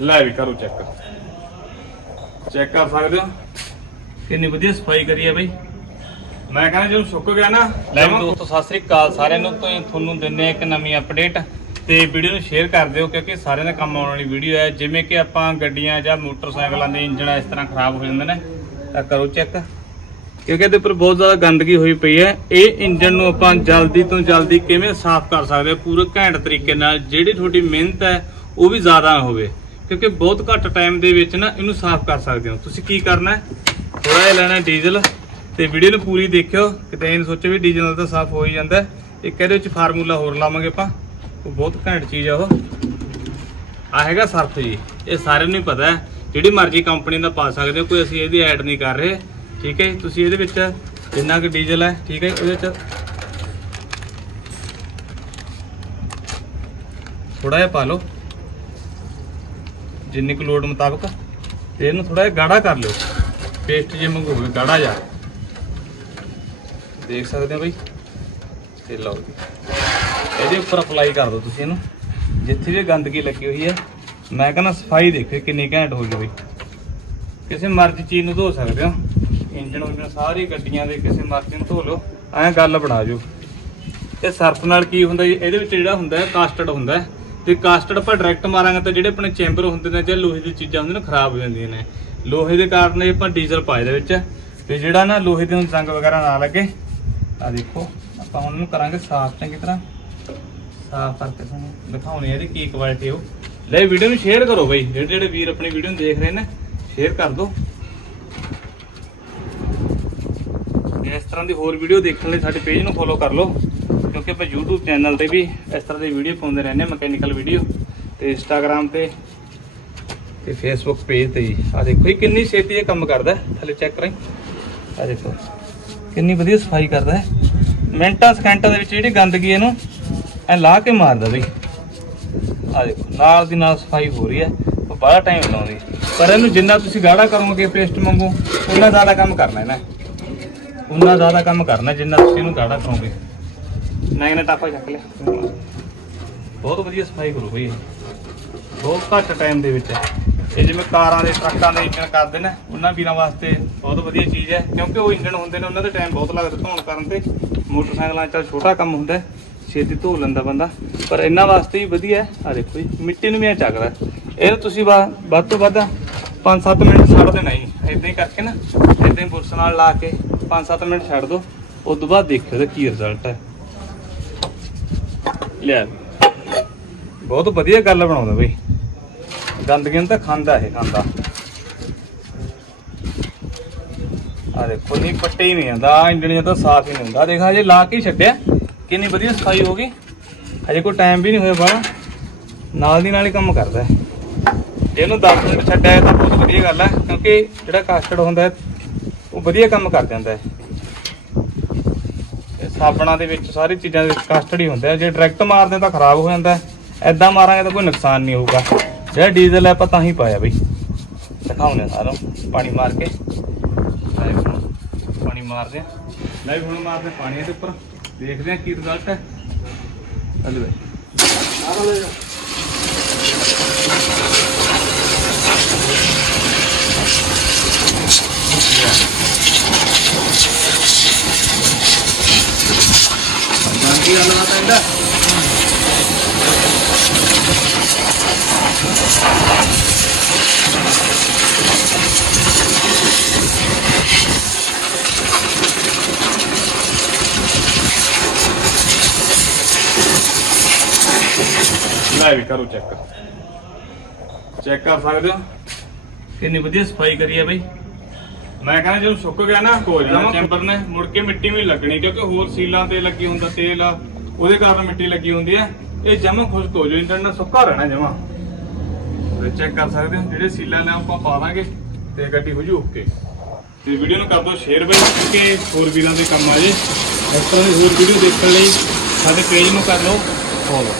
ਲੈ ਵੀ ਕਰੋ check check ਕਰ ਸਕਦੇ ਹੋ? ਕਿੰਨੀ ਵਧੀਆ ਸਫ਼ਾਈ ਕਰੀ ਹੈ ਬਈ। ਮੈਂ ਕਹਿੰਦਾ ਜਦੋਂ ਸੁੱਕ ਗਿਆ ਨਾ ਲੈ ਵੀ ਦੋਸਤੋ ਸਤਿ ਸ੍ਰੀ ਅਕਾਲ ਸਾਰਿਆਂ ਨੂੰ। ਤੋਂ ਤੁਹਾਨੂੰ ਦਿੰਨੇ ਆ ਇੱਕ ਨਵੀਂ ਅਪਡੇਟ ਤੇ ਵੀਡੀਓ ਨੂੰ ਸ਼ੇਅਰ ਕਰ ਦਿਓ ਕਿਉਂਕਿ ਸਾਰਿਆਂ ਦਾ ਕੰਮ ਆਉਣ ਵਾਲੀ ਵੀਡੀਓ ਹੈ। ਜਿਵੇਂ ਕਿ ਆਪਾਂ ਗੱਡੀਆਂ ਜਾਂ ਮੋਟਰਸਾਈਕਲਾਂ ਦੇ ਇੰਜਣ ਇਸ ਤਰ੍ਹਾਂ ਖਰਾਬ ਹੋ ਜਾਂਦੇ ਨੇ ਤਾਂ ਕਰੋ ਚੈੱਕ ਕਿਉਂਕਿ ਇਹਦੇ ਉੱਪਰ ਬਹੁਤ ਜ਼ਿਆਦਾ ਗੰਦਗੀ ਹੋਈ ਪਈ ਹੈ। ਇਹ ਇੰਜਨ ਨੂੰ ਆਪਾਂ ਜਲਦੀ ਤੋਂ ਜਲਦੀ ਕਿਵੇਂ ਸਾਫ਼ ਕਰ ਸਕਦੇ ਹਾਂ ਪੂਰੇ ਘੈਂਟ ਤਰੀਕੇ ਨਾਲ। ਜਿਹੜੀ ਤੁਹਾਡੀ ਮਿਹਨਤ ਹੈ ਉਹ ਵੀ ਜ਼ਿਆਦਾ ਹੋਵੇ। ਕਿਉਂਕਿ ਬਹੁਤ ਘੱਟ ਟਾਈਮ ਦੇ ਵਿੱਚ ਨਾ ਇਹਨੂੰ ਸਾਫ਼ ਕਰ ਸਕਦੇ ਹੋ। ਤੁਸੀਂ ਕੀ ਕਰਨਾ ਹੈ? ਥੋੜਾ ਜਿਹਾ ਲੈਣਾ ਡੀਜ਼ਲ ਤੇ ਵੀਡੀਓ ਨੂੰ ਪੂਰੀ ਦੇਖਿਓ। ਕਿਤੇ ਇਹ ਸੋਚੋ ਵੀ ਡੀਜ਼ਲ ਨਾਲ ਤਾਂ ਸਾਫ਼ ਹੋ ਹੀ ਜਾਂਦਾ ਇੱਕ ਇਹਦੇ ਵਿੱਚ ਫਾਰਮੂਲਾ ਹੋਰ ਲਾਵਾਂਗੇ ਆਪਾਂ। ਉਹ ਬਹੁਤ ਘੈਂਟ ਚੀਜ਼ ਆ ਉਹ। ਆ ਹੈਗਾ ਸਰਫ ਜੀ। ਇਹ ਸਾਰਿਆਂ ਨੂੰ ਹੀ ਪਤਾ ਹੈ। ਜਿਹੜੀ ਮਰਜ਼ੀ ਕੰਪਨੀ ਦਾ ਪਾ ਸਕਦੇ ਹੋ। ਕੋਈ ਅਸੀਂ ਇਹਦੀ ਐਡ ਨਹੀਂ ਕਰ ਰਹੇ। ਠੀਕ ਹੈ ਜੀ? ਤੁਸੀਂ ਇਹਦੇ ਵਿੱਚ ਜਿੰਨਾ ਕਿ ਡੀਜ਼ਲ ਹੈ ਠੀਕ ਹੈ ਜੀ, ਉਹਦੇ ਵਿੱਚ ਥੋੜਾ ਜਿਹਾ ਪਾ ਲਓ। ਜਿੰਨੀ ਕੁ ਲੋੜ ਮੁਤਾਬਕ ਤੇ ਇਹਨੂੰ ਥੋੜਾ ਜਿਹਾ ਗਾੜਾ ਕਰ ਲਿਓ। ਪੇਸਟ ਜੇ ਮੰਗੋ ਹੋਵੇ ਗਾੜਾ ਜਾ। ਦੇਖ ਸਕਦੇ ਹੋ ਬਈ? ਤੇ ਲਓ ਜੀ। ਇਹਦੇ ਉੱਪਰ ਅਪਲਾਈ ਕਰ ਦਿਓ ਤੁਸੀਂ ਇਹਨੂੰ। ਜਿੱਥੇ ਵੀ ਗੰਦਗੀ ਲੱਗੀ ਹੋਈ ਹੈ, ਮੈਂ ਕਹਿੰਦਾ ਸਫ਼ਾਈ ਦੇਖੋ ਕਿੰਨੀ ਘੈਂਟ ਹੋ ਗਈ ਬਈ। ਕਿਸੇ ਮਰਜ਼ੀ ਚੀਜ਼ ਨੂੰ ਧੋ ਸਕਦੇ ਹੋ। ਇੰਜਣ ਉਂਜਨ ਸਾਰੀ ਗੱਡੀਆਂ ਦੇ ਕਿਸੇ ਮਰਜ਼ੀ ਨੂੰ ਧੋ ਲਓ। ਐਂ ਗੱਲ ਬਣਾ ਜੋ ਇਹ ਸਰਫ ਨਾਲ ਕੀ ਹੁੰਦਾ ਜੀ? ਇਹਦੇ ਵਿੱਚ ਜਿਹੜਾ ਹੁੰਦਾ ਹੈ ਕਾਸਟਰਡ ਹੁੰਦਾ ਹੈ। ਤੇ ਕਾਸਟਰਡ ਆਪਾਂ ਡਾਇਰੈਕਟ ਮਾਰਾਂਗੇ ਤਾਂ ਜਿਹੜੇ ਆਪਣੇ ਚੈਂਬਰ ਹੁੰਦੇ ਨੇ ਜਾਂ ਲੋਹੇ ਦੀ ਚੀਜ਼ਾਂ ਹੁੰਦੀਆਂ ਨੇ ਖਰਾਬ ਹੋ ਜਾਂਦੀਆਂ ਨੇ। ਲੋਹੇ ਦੇ ਕਾਰਨ ਇਹ ਆਪਾਂ ਡੀਜ਼ਲ ਪਾਏ ਦੇ ਵਿੱਚ। ਤੇ ਜਿਹੜਾ ਨਾ ਲੋਹੇ ਦੇ ਨੂੰ ਜ਼ੰਗ ਵਗੈਰਾ ਨਾ ਲੱਗੇ ਆ ਦੇਖੋ, ਆਪਾਂ ਹੁਣ ਇਹਨੂੰ ਕਰਾਂਗੇ ਸਾਫ਼ ਚੰਗੀ ਤਰ੍ਹਾਂ। ਸਾਫ਼ ਕਰਕੇ ਤੁਹਾਨੂੰ ਦਿਖਾਉਣੀ ਹੈ ਇਹਦੀ ਕੀ ਕੁਆਲਿਟੀ ਹੋ ਲੈ ਵੀਡੀਓ ਨੂੰ ਸ਼ੇਅਰ ਕਰੋ ਬਈ, ਜਿਹੜੇ ਜਿਹੜੇ ਵੀਰ ਆਪਣੀ ਵੀਡੀਓ ਨੂੰ ਦੇਖ ਰਹੇ ਨੇ ਸ਼ੇਅਰ ਕਰ ਦਿਓ। ਇਸ ਤਰ੍ਹਾਂ ਦੀ ਹੋਰ ਵੀਡੀਓ ਦੇਖਣ ਲਈ ਸਾਡੇ ਪੇਜ ਨੂੰ ਫੋਲੋ ਕਰ ਲਓ। ਕਿਉਂਕਿ ਆਪਾਂ YouTube ਚੈਨਲ ਤੇ ਵੀ ਇਸ ਤਰ੍ਹਾਂ ਦੀ ਵੀਡੀਓ ਪਾਉਂਦੇ ਰਹਿੰਦੇ ਮਕੈਨੀਕਲ ਵੀਡੀਓ ਤੇ Instagram ਤੇ ਤੇ Facebook ਪੇਜ ਤੇ ਜੀ। ਆ ਦੇਖੋ ਇਹ ਕਿੰਨੀ ਛੇਤੀ ਇਹ ਕੰਮ ਕਰਦਾ ਹੈ। ਥੱਲੇ ਚੈੱਕ ਕਰਾਂ ਆ ਦੇਖੋ, ਕਿੰਨੀ ਵਧੀਆ ਸਫ਼ਾਈ ਕਰਦਾ ਹੈ। ਮਿੰਟਾਂ, ਸਕਿੰਟਾਂ ਦੇ ਵਿੱਚ ਜਿਹੜੀ ਗੰਦਗੀ ਇਹਨੂੰ ਐ ਲਾ ਕੇ ਮਾਰਦਾ ਬਈ। ਆ ਦੇਖੋ, ਨਾਲ ਦੀ ਨਾਲ ਸਫ਼ਾਈ ਹੋ ਰਹੀ ਹੈ, ਉਹ ਬੜਾ ਟਾਈਮ ਲਾਉਂਦੀ। ਪਰ ਇਹਨੂੰ ਜਿੰਨਾ ਤੁਸੀਂ ਗਾੜਾ ਕਰੋਗੇ ਪੇਸਟ ਮੰਗੋ ਉਨਾ ਜ਼ਿਆਦਾ ਕੰਮ ਕਰਨਾ ਇਹਨੇ ਉਨਾ ਜ਼ਿਆਦਾ ਕੰਮ ਕਰਨਾ ਜਿੰਨਾ ਤੁਸੀਂ ਇਹਨੂੰ ਗਾੜਾ ਕਰੋਗੇ। ਮੈਂ ਇਹਨੇ ਟਾਪਾ ਚੱਕ ਲਿਆ ਬਹੁਤ ਵਧੀਆ ਸਫ਼ਾਈ ਕਰੋ ਬਈ। ਬਹੁਤ ਘੱਟ ਟਾਈਮ ਦੇ ਵਿੱਚ। ਇਹ ਜਿਵੇਂ ਕਾਰਾਂ ਦੇ, ਟਰੱਕਾਂ ਦੇ ਇੰਜਨ ਕਰਦੇ ਨੇ, ਉਹਨਾਂ ਵੀਰਾਂ ਵਾਸਤੇ ਬਹੁਤ ਵਧੀਆ ਚੀਜ਼ ਹੈ। ਕਿਉਂਕਿ ਉਹ ਇੰਜਨ ਹੁੰਦੇ ਨੇ, ਉਹਨਾਂ ਦੇ ਟਾਈਮ ਬਹੁਤ ਲੱਗਦਾ ਧੋਣ ਕਰਨ ਤੇ। ਮੋਟਰਸਾਈਕਲਾਂ 'ਚ ਛੋਟਾ ਕੰਮ ਹੁੰਦਾ ਛੇਤੀ ਧੋ ਲੈਂਦਾ ਬੰਦਾ। ਪਰ ਇਹਨਾਂ ਵਾਸਤੇ ਹੀ ਵਧੀਆ ਹੈ। ਆ ਦੇਖੋ ਜੀ, ਮਿੱਟੀ ਨੂੰ ਵੀ ਐ ਚੱਕਦਾ ਇਹ ਤੁਸੀਂ ਵਾ- ਵੱਧ ਤੋਂ ਵੱਧ 5-7 ਮਿੰਟ ਛੱਡ ਦੇਣਾ ਜੀ। ਇਦਾਂ ਹੀ ਕਰਕੇ ਨਾ ਇਦਾਂ ਹੀ ਬੁਰਸ਼ ਨਾਲ ਲਾ ਕੇ 5-7 ਮਿੰਟ ਛੱਡ ਦਿਓ। ਉਸ ਤੋਂ ਬਾਅਦ ਦੇਖਿਓ ਇਹਦਾ ਕੀ ਰਿਜ਼ਲਟ ਹੈ। ਲਿਆ। ਬਹੁਤ ਵਧੀਆ ਗੱਲ ਬਣਾਉਂਦਾ ਬਈ। ਗੰਦਗੀ ਨੂੰ ਤਾਂ ਖਾਂਦਾ ਇਹ, ਖਾਂਦਾ। ਆ ਦੇਖੋ ਨਹੀਂ ਪੱਟੇ ਹੀ ਨਹੀਂ ਜਾਂਦਾ ਇੰਜਣ ਤਾਂ ਸਾਫ਼ ਹੀ ਨਹੀਂ ਹੁੰਦਾ। ਦੇਖਾ ਜੇ ਲਾ ਕੇ ਹੀ ਛੱਡਿਆ। ਕਿੰਨੀ ਵਧੀਆ ਸਫ਼ਾਈ ਹੋ ਗਈ। ਹਜੇ ਕੋਈ ਟਾਈਮ ਵੀ ਨਹੀਂ ਹੋਇਆ ਬਾਹਰ ਨਾਲ ਦੀ ਨਾਲ ਹੀ ਕੰਮ ਕਰਦਾ ਜੇ ਇਹਨੂੰ 10 ਮਿੰਟ ਛੱਡਿਆ ਤਾਂ ਬਹੁਤ ਵਧੀਆ ਗੱਲ ਹੈ, ਕਿਉਂਕਿ ਜਿਹੜਾ ਕਾਸਟਡ ਹੁੰਦਾ ਉਹ ਵਧੀਆ ਕੰਮ ਕਰ ਜਾਂਦਾ ਹੈ। ਸਾਬਣਾਂ ਦੇ ਵਿੱਚ, ਸਾਰੀ ਚੀਜ਼ਾਂ ਦੇ ਵਿੱਚ ਕਾਸਟਰਡ ਹੁੰਦੇ ਆ। ਜੇ ਡਾਇਰੈਕਟ ਮਾਰਦੇ ਤਾਂ ਖਰਾਬ ਹੋ ਜਾਂਦਾ। ਹੈ ਐਦਾਂ ਮਾਰਾਂਗੇ ਤਾਂ ਕੋਈ ਨੁਕਸਾਨ ਨਹੀਂ ਹੋਊਗਾ। ਜਿਹੜਾ ਡੀਜ਼ਲ ਹੈ ਆਪਾਂ ਤਾਂ ਹੀ ਪਾਇਆ ਬਈ। ਦਿਖਾਉਣੇ ਸਾਰਾ ਪਾਣੀ ਮਾਰ ਕੇ। ਪਾਣੀ ਮਾਰਦੇ ਆ। ਲੈ ਹੁਣ ਮਾਰਦੇ ਪਾਣੀ ਇਹਦੇ ਉੱਪਰ। ਦੇਖਦੇ ਆ ਕੀ ਰਿਜ਼ਲਟ ਹੈ। ਹਲੇ ਬਈ। ਜਾਂਦੀ ਆ ਨਾ ਪੈਂਦਾ ਲੈ ਵੀ ਕਰੋ ਚੈੱਕ ਚੈੱਕ ਕਰ ਸਕਦੇ ਹੋ? ਕਿੰਨੀ ਵਧੀਆ ਸਫ਼ਾਈ ਕਰੀ ਹੈ ਬਈ। ਮੈਂ ਕਹਿੰਦਾ ਜਦੋਂ ਸੁੱਕ ਗਿਆ ਨਾ ਹੋ ਜਾਣਾ ਚੈਂਬਰ ਨੇ ਮੁੜ ਕੇ ਮਿੱਟੀ ਵੀ ਲੱਗਣੀ ਕਿਉਂਕਿ ਹੋਰ ਸੀਲਾਂ ਤੇ ਲੱਗੀ ਹੁੰਦਾ ਤੇਲ ਆ ਉਹਦੇ ਕਾਰਨ ਮਿੱਟੀ ਲੱਗੀ ਹੁੰਦੀ ਹੈ ਇਹ ਜਮਾ ਖੁਸ਼ਕ ਹੋ ਜਾਊ ਇੰਜਣ ਨਾਲ ਸੁੱਕਾ ਰਹਿਣਾ ਜਮਾ। ਤੇ ਚੈੱਕ ਕਰ ਸਕਦੇ ਹੋ ਜਿਹੜੇ ਸੀਲਾਂ ਨੇ ਆਪਾਂ ਪਾ ਦਾਂਗੇ ਤੇ ਗੱਡੀ ਹੋ ਜੂ ਓਕੇ ਤੇ ਵੀਡੀਓ ਨੂੰ ਕਰ ਦਿਓ ਸ਼ੇਅਰ ਬਈ ਕਿਉਂਕਿ ਹੋਰ ਵੀਰਾਂ ਦੇ ਕੰਮ ਆ ਜੇ। ਇਸ ਤਰ੍ਹਾਂ ਦੀ ਹੋਰ ਵੀਡੀਓ ਦੇਖਣ ਲਈ ਸਾਡੇ ਪੇਜ ਨੂੰ ਕਰ ਲਓ ਫੋਲੋ